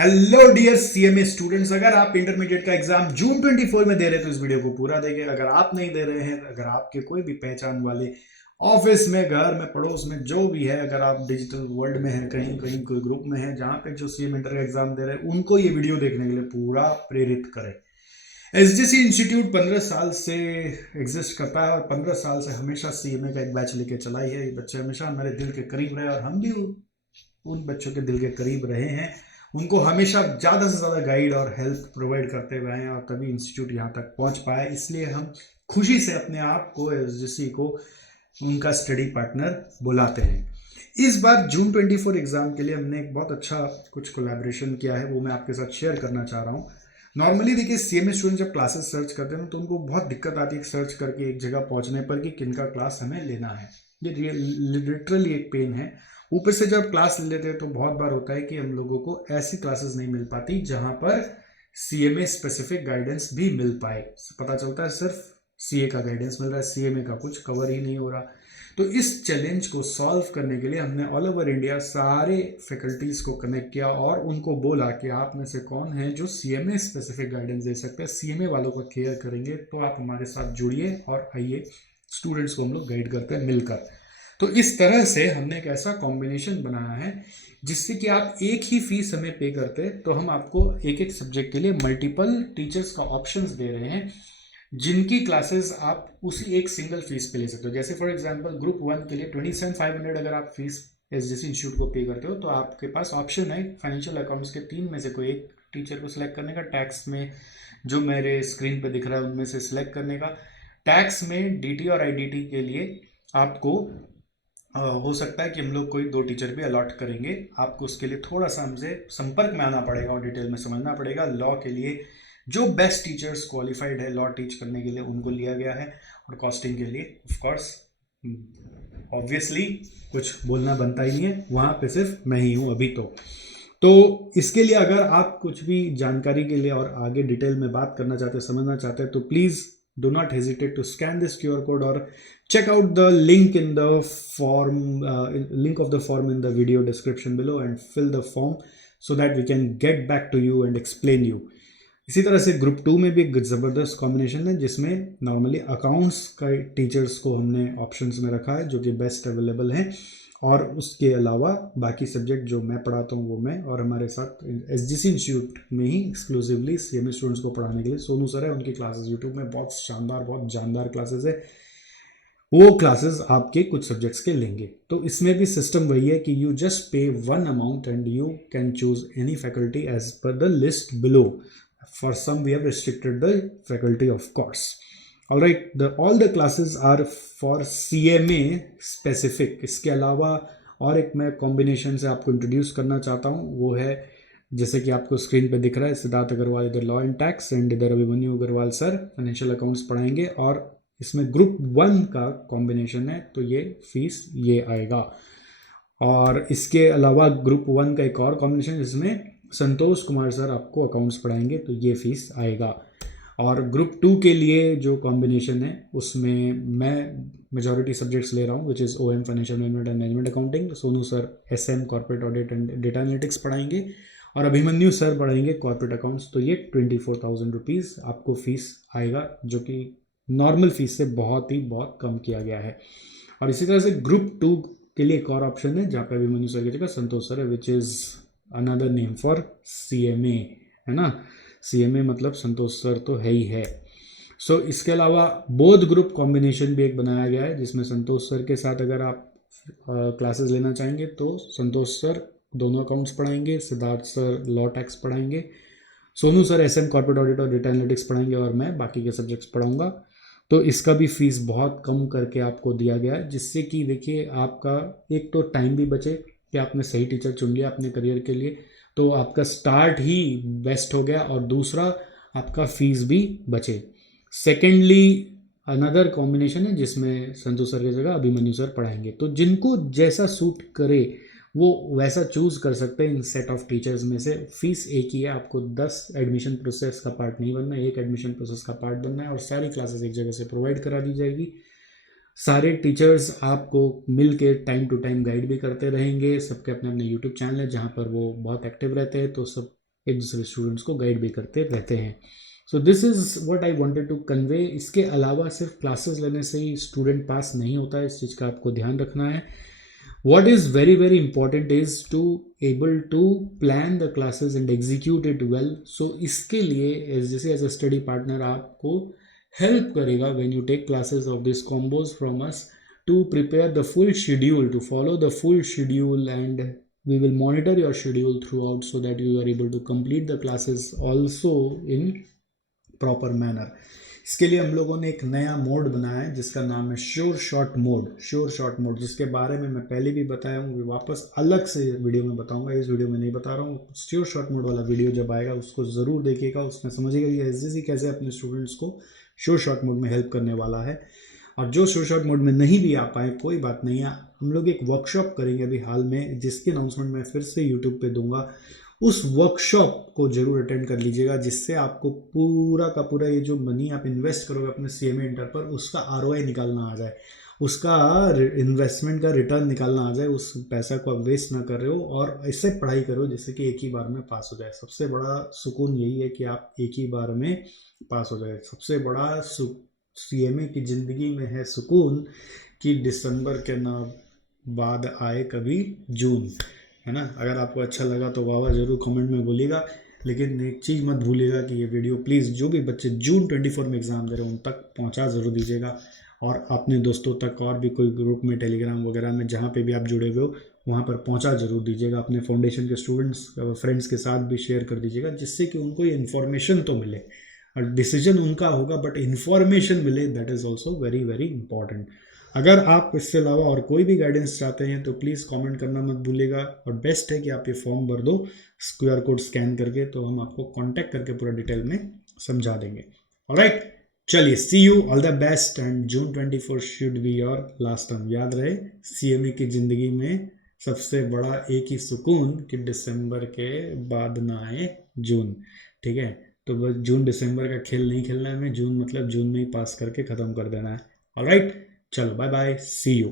Hello dear CMA students, अगर आप intermediate का एग्जाम जून 24 में दे रहे हैं तो इस वीडियो को पूरा देखें। अगर आप नहीं दे रहे हैं, अगर आपके कोई भी पहचान वाले ऑफिस में, घर में, पड़ोस में जो भी है, अगर आप डिजिटल वर्ल्ड में हैं, कहीं कहीं कोई ग्रुप में है जहाँ पे जो सीएम इंटर का एग्जाम दे रहे हैं, उनको ये वीडियो देखने के लिए पूरा प्रेरित करें। एसजीसी इंस्टीट्यूट 15 साल से एग्जिस्ट करता है और 15 साल से हमेशा सीएमए का एक बैच लेके चलाई है। ये बच्चे हमेशा हमारे दिल के करीब रहे और हम भी उन बच्चों के दिल के करीब रहे हैं। उनको हमेशा ज़्यादा से ज़्यादा गाइड और हेल्प प्रोवाइड करते हुए हैं और तभी इंस्टीट्यूट यहाँ तक पहुँच पाया। इसलिए हम खुशी से अपने आप को, एसजीसी को, उनका स्टडी पार्टनर बुलाते हैं। इस बार जून 24 एग्जाम के लिए हमने एक बहुत अच्छा कुछ कोलैबोरेशन किया है, वो मैं आपके साथ शेयर करना चाह रहा हूँ। नॉर्मली देखिए, सीएमए स्टूडेंट जब क्लासेस सर्च करते हैं तो उनको बहुत दिक्कत आती है सर्च करके एक जगह पहुंचने पर कि किनका क्लास हमें लेना है। ये लिटरली एक पेन है। ऊपर से जब क्लास ले लेते हैं तो बहुत बार होता है कि हम लोगों को ऐसी क्लासेस नहीं मिल पाती जहां पर सीएमए स्पेसिफिक गाइडेंस भी मिल पाए। पता चलता है सिर्फ सीए का गाइडेंस मिल रहा है, सीएमए का कुछ कवर ही नहीं हो रहा। तो इस चैलेंज को सॉल्व करने के लिए हमने ऑल ओवर इंडिया सारे फैकल्टीज को कनेक्ट किया और उनको बोला कि आप में से कौन है जो सीएमए स्पेसिफिक गाइडेंस दे सकते हैं, सीएमए वालों का केयर करेंगे, तो आप हमारे साथ जुड़िए और आइए स्टूडेंट्स को हम लोग गाइड करते हैं मिलकर। तो इस तरह से हमने एक ऐसा कॉम्बिनेशन बनाया है जिससे कि आप एक ही फीस हमें पे करते हैं तो हम आपको एक एक सब्जेक्ट के लिए मल्टीपल टीचर्स का ऑप्शंस दे रहे हैं, जिनकी क्लासेस आप उसी एक सिंगल फीस पे ले सकते हो। जैसे फॉर एग्जांपल ग्रुप 1 के लिए 27,500 अगर आप फीस एसजीसी इंस्टीट्यूट को पे करते हो तो आपके पास ऑप्शन है फाइनेंशियल अकाउंट्स के 3 में से कोई एक टीचर को सिलेक्ट करने का, टैक्स में जो मेरे स्क्रीन पे दिख रहा है उनमें से सिलेक्ट करने का, टैक्स में डीटी और आईडीटी के लिए आपको हो सकता है कि हम लोग कोई 2 टीचर भी अलॉट करेंगे। आपको उसके लिए थोड़ा सा हमसे संपर्क में आना पड़ेगा और डिटेल में समझना पड़ेगा। लॉ के लिए जो बेस्ट टीचर्स क्वालिफाइड है लॉ टीच करने के लिए उनको लिया गया है, और कॉस्टिंग के लिए ऑफ कोर्स ऑब्वियसली कुछ बोलना बनता ही नहीं है, वहाँ पे सिर्फ मैं ही हूँ अभी। तो इसके लिए अगर आप कुछ भी जानकारी के लिए और आगे डिटेल में बात करना चाहते हैं, समझना चाहते हैं, तो please do not hesitate to scan this QR code or check out the link in the form, link of the form in the video description below and fill the form so that we can get back to you and explain you. इसी तरह से group 2 में भी एक ज़बरदस्त combination है जिसमें normally accounts का टीचर्स को हमने ऑप्शंस में रखा है जो कि बेस्ट अवेलेबल हैं, और उसके अलावा बाकी सब्जेक्ट जो मैं पढ़ाता हूँ वो मैं, और हमारे साथ एसजीसी इंस्टीट्यूट में ही एक्सक्लूसिवली सीएमए स्टूडेंट्स को पढ़ाने के लिए सोनू सर है, उनकी क्लासेस यूट्यूब में बहुत शानदार, बहुत जानदार क्लासेस है। वो क्लासेस आपके कुछ सब्जेक्ट्स के लेंगे। तो इसमें भी सिस्टम वही है कि you just pay one amount and you can choose any faculty as per the list below. For some, we have restricted the faculty, of course. All right, all the classes are for CMA specific. इसके अलावा और एक मैं combination से आपको introduce करना चाहता हूँ, वो है जैसे कि आपको स्क्रीन पे दिख रहा है, सिद्धार्थ अग्रवाल इधर लॉ एंड टैक्स एंड इधर Abhimanyu Agarwal sir financial accounts पढ़ाएंगे, और इसमें ग्रुप 1 का कॉम्बिनेशन है तो ये फीस ये आएगा। और इसके अलावा ग्रुप 1 का एक और कॉम्बिनेशन जिसमें संतोष कुमार सर आपको अकाउंट्स पढ़ाएंगे तो ये फीस आएगा। और ग्रुप 2 के लिए जो कॉम्बिनेशन है उसमें मैं मेजॉरिटी सब्जेक्ट्स ले रहा हूँ, which is OM financial management and management accounting. Sonu sir SM corporate audit and data analytics पढ़ाएंगे और अभिमन्यु सर पढ़ाएंगे कॉर्पोरेट अकाउंट्स। तो ये 24,000 रुपीज़ आपको फीस आएगा, जो कि नॉर्मल फीस से बहुत कम किया गया है। और इसी तरह से ग्रुप 2 के लिए एक और ऑप्शन है जहाँ पे अभिमन्यु सर की जगह संतोष सर है, which is another name for CMA, है ना। सीएमए मतलब संतोष सर तो है ही है। सो इसके अलावा बोध ग्रुप कॉम्बिनेशन भी एक बनाया गया है जिसमें संतोष सर के साथ अगर आप क्लासेस लेना चाहेंगे तो संतोष सर दोनों अकाउंट्स पढ़ाएंगे, सिद्धार्थ सर लॉ टैक्स पढ़ाएंगे, Sonu sir SM corporate audit और डेटा एनालिटिक्स पढ़ाएंगे और मैं बाकी के सब्जेक्ट्स पढ़ाऊंगा। तो इसका भी फीस बहुत कम करके आपको दिया गया है, जिससे कि देखिए आपका एक तो टाइम भी बचे कि आपने सही टीचर चुन लिया अपने करियर के लिए, तो आपका स्टार्ट ही बेस्ट हो गया, और दूसरा आपका फीस भी बचे। सेकेंडली अनदर कॉम्बिनेशन है जिसमें संतु सर की जगह अभिमन्यु सर पढ़ाएंगे, तो जिनको जैसा सूट करे वो वैसा चूज कर सकते हैं इन सेट ऑफ टीचर्स में से। फीस एक ही है, आपको 10 एडमिशन प्रोसेस का पार्ट नहीं बनना है, एक एडमिशन प्रोसेस का पार्ट बनना है, और सारी क्लासेस एक जगह से प्रोवाइड करा दी जाएगी। सारे टीचर्स आपको मिल के टाइम टू टाइम गाइड भी करते रहेंगे। सबके अपने अपने यूट्यूब चैनल है जहाँ पर वो बहुत एक्टिव रहते हैं, तो सब एक दूसरे स्टूडेंट्स को गाइड भी करते रहते हैं। So this is what I wanted to convey. इसके अलावा सिर्फ क्लासेस लेने से ही स्टूडेंट पास नहीं होता है, इस चीज़ का आपको ध्यान रखना है। What is very very important is to able to plan the classes and execute it well. So इसके लिए जैसे एज अ स्टडी पार्टनर आपको हेल्प करेगा when you take classes of these combos from us to prepare the full schedule, to follow the full schedule, and we will monitor your schedule throughout so that you are able to complete the classes also in proper manner. इसके लिए हम लोगों ने एक नया mode बनाया है जिसका नाम है sure shot mode. Sure shot mode जिसके बारे में मैं पहले भी बताया हूँ, वापस अलग से वीडियो में बताऊंगा, इस वीडियो में नहीं बता रहा हूँ। श्योर शॉट मोड वाला वीडियो जब आएगा उसको ज़रूर देखिएगा, उसमें समझिएगा कि एसजीसी कैसे अपने स्टूडेंट्स को श्योर शॉट मोड में हेल्प करने वाला है। और जो श्योर शॉट मोड में नहीं भी आ पाए कोई बात नहीं है, हम लोग एक वर्कशॉप करेंगे अभी हाल में, जिसकी अनाउंसमेंट मैं फिर से यूट्यूब पे दूंगा। उस वर्कशॉप को जरूर अटेंड कर लीजिएगा, जिससे आपको पूरा का पूरा ये जो मनी आप इन्वेस्ट करोगे अपने सीएमए इंटर पर, उसका आरओआई निकालना आ जाए, उसका इन्वेस्टमेंट का रिटर्न निकालना आ जाए। उस पैसा को आप वेस्ट ना कर रहे हो और ऐसे पढ़ाई करो जिससे कि एक ही बार में पास हो जाए। सबसे बड़ा सुकून यही है कि आप एक ही बार में पास हो जाए। सबसे बड़ा सीएमए की ज़िंदगी में है सुकून कि दिसंबर के ना बाद आए कभी जून, है ना। अगर आपको अच्छा लगा तो वाह ज़रूर कमेंट में बोलिएगा, लेकिन एक चीज़ मत भूलिएगा कि ये वीडियो प्लीज़ जो भी बच्चे जून 24 में एग्ज़ाम दे रहे हैं उन तक पहुंचा ज़रूर दीजिएगा, और अपने दोस्तों तक और भी कोई ग्रुप में टेलीग्राम वगैरह में जहाँ पे भी आप जुड़े हुए हो वहाँ पर पहुँचा ज़रूर दीजिएगा। अपने फाउंडेशन के स्टूडेंट्स फ्रेंड्स के साथ भी शेयर कर दीजिएगा, जिससे कि उनको ये इन्फॉर्मेशन तो मिले, और डिसीजन उनका होगा बट इन्फॉर्मेशन मिले, that is also very very important. अगर आप इससे अलावा और कोई भी गाइडेंस चाहते हैं तो प्लीज़ कमेंट करना मत भूलिएगा, और बेस्ट है कि आप ये फॉर्म भर दो QR कोड स्कैन करके, तो हम आपको कांटेक्ट करके पूरा डिटेल में समझा देंगे। ऑलराइट, चलिए, see you, all the best, and June 24 should be your last term. याद रहे, सीएमए की ज़िंदगी में सबसे बड़ा एक ही सुकून कि दिसंबर के बाद ना आए जून, ठीक है। तो बस जून दिसंबर का खेल नहीं खेलना है हमें, जून मतलब जून में ही पास करके ख़त्म कर देना है। ऑलराइट, चलो बाय बाय, सी यू।